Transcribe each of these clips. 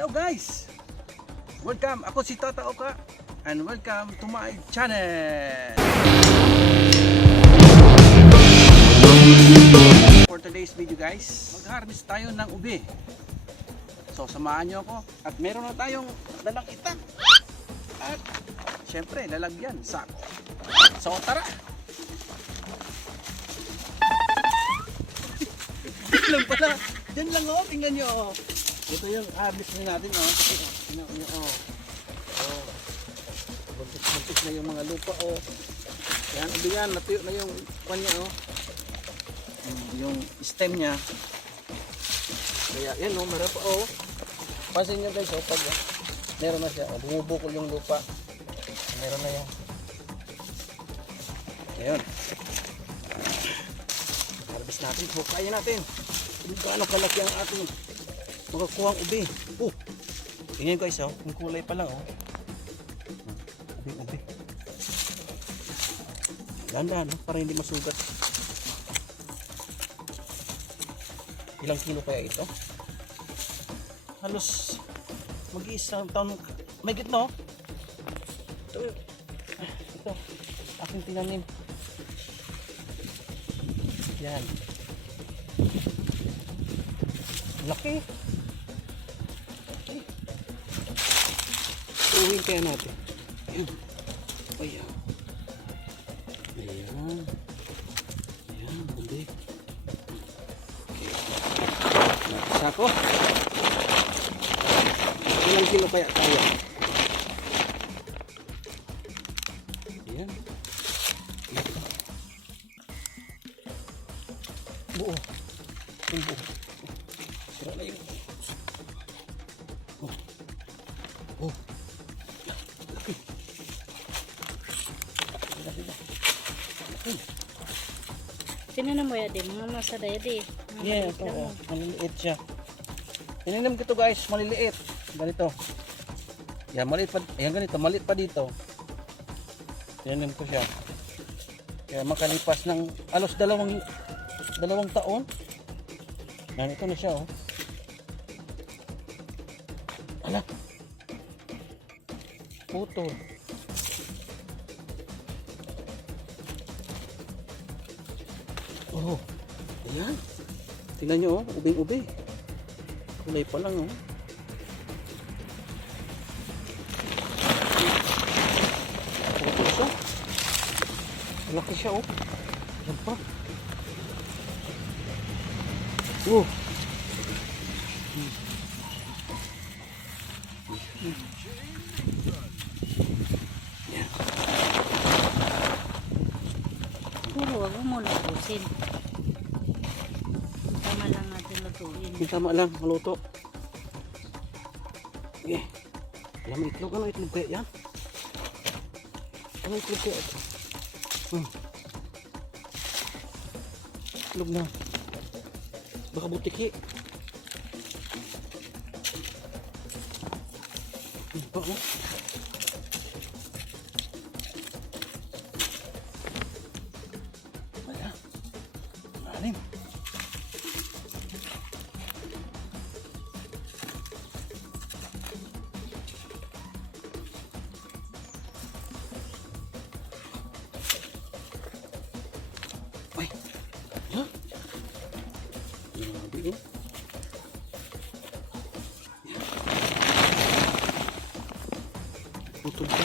Hello guys! Welcome! Ako si Tata Oka and welcome to my channel! For today's video guys, mag-harvest tayo ng ube. So samahan nyo ako at meron na tayong dalang itak at syempre lalagyan sako. So tara! Lang pala. Diyan lang oh, tingnan nyo oh. Ito yung harvest na natin oh. Tingnan nyo oh. Oh. Buntis-buntis na yung mga lupa oh. Yan, yan, natuyo na yung kanya oh. Yung stem niya. Kaya yan oh, meron pa oh. Pansin nyo guys oh, pag meron na siya, oh, bumubukol yung lupa. Meron na yan. Ayun. Harvest natin, hukayin natin. Gaano kalaki ang ating makakuha ang ube. Oh, tingnan guys oh, yung kulay pa lang oh. Ube. Dahan-dahan oh, para hindi masugat. Ilang kilo kaya ito? Halos mag-iisang taon. May gitno. Ito. Aking tinanim. Yan. Laki. Uwing kaya natin. Ayan. Ayan. Ayan. Ayan. Ube. Okay. Sako. Ilang kilo kaya tayo? Ayan. Buo. Yung buo. Sira na yung oh. Laki. Laki. Tinanong mo yan din, mga masada yan din. Yeah, ito oh. Maliliit siya. Tinanim ko ito guys, maliliit. Ganito. Yan, maliit pa. Yan ganito, maliit pa dito. Tinanim ko siya. Kaya makalipas ng alos dalawang taon. Yan, ito na siya oh. Ala. Puto. Oh. Ayan. Tingnan nyo oh, ubing-ube. Kulay pa lang oh. Puto siya. Malaki siya oh. Ayan pa. Oh. Puro, wag mo muna pusin. Tama lang natin lutuin. Tama lang, maluto. Okay. Alam mo itlog, ano itlog kaya yan? Ano itlog kaya ito? Itlog na. Baka butiki. Pa oh. Ayan. Anim. Ay. Ha? Grabe oh. Putol ka.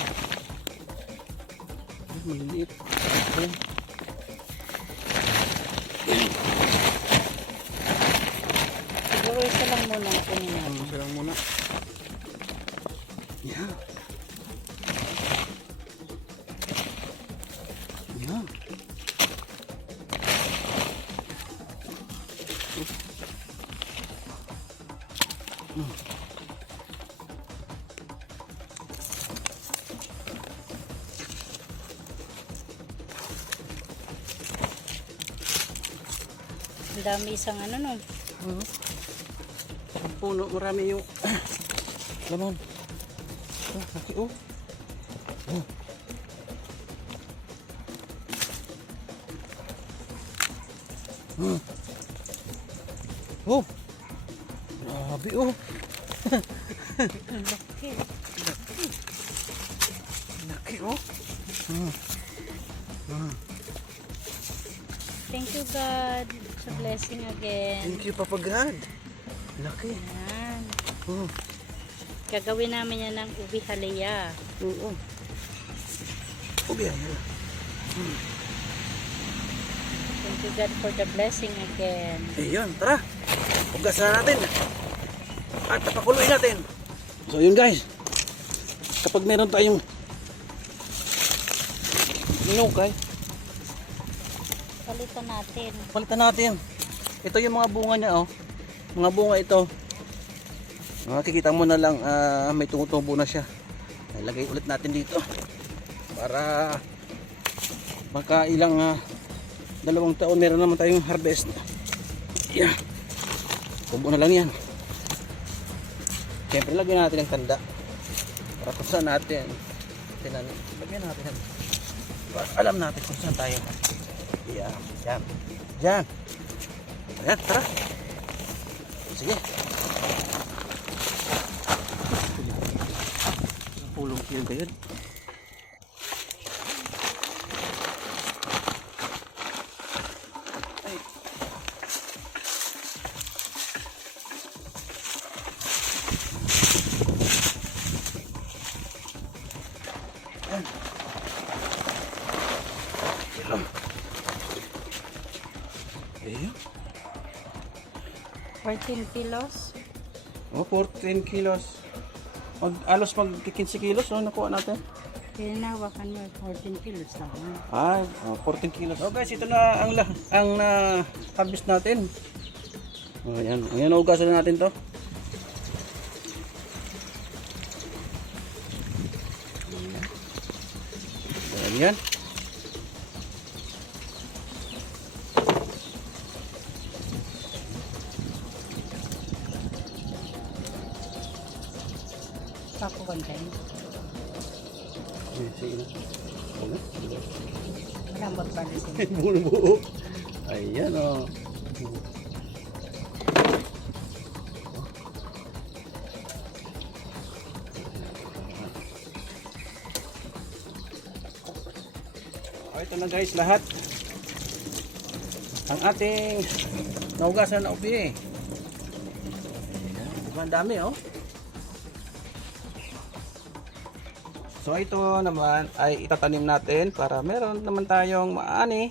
Ay, maliliit. Ayan. Siguro isa lang muna ang kunin natin. Isa lang muna. Yan. Yan. Ang dami isang ano no. Ang puno, marami yung laman. Oh, laki oh. Oh. Oh. Grabe oh. Laki. Laki oh. Thank you God sa blessing again. Thank you Papa God. Laki. Yan. Oh. Gagawin namin yan ng ubi halaya. Oo. Ubi yan. Thank you God for the blessing again. Ayun, tara. Hugasan natin. At pakuluin natin. So yun guys. Kapag meron tayong minukay, Palitan natin. palitan natin. Ito yung mga bunga niya oh. Mga bunga ito. Makikita mo na lang may tumutubo na siya. Ilagay ulit natin dito para makailang 2 taon meron naman tayong harvest. Yeah. Tubo na lang yan. Siyempre lagyan natin ang tanda para kung saan natin tinanim. Lagyan natin para alam natin kung saan tayo. Yeah. Yan. Yan. Ayan, tara. Sige. Pulong siya kayo. Ay. Ayun. 14 kilos. Oh, 14 kilos. Alos mag 15 kilos oh, nakuha natin. Pinahawakan mo 14 kilos lang. Ay, 14 kilos. Oh guys, ito na ang harvest natin. Oh, yan. Ngayon ugasan na natin 'to. Ayan. Pakukan tayo. Sige na. Malambot pa rin sila. Buo. Ayan oh. Oh, ito na guys lahat. Ang ating naugasan na ubi. Ang dami oh. So ito naman ay itatanim natin para meron naman tayong maani.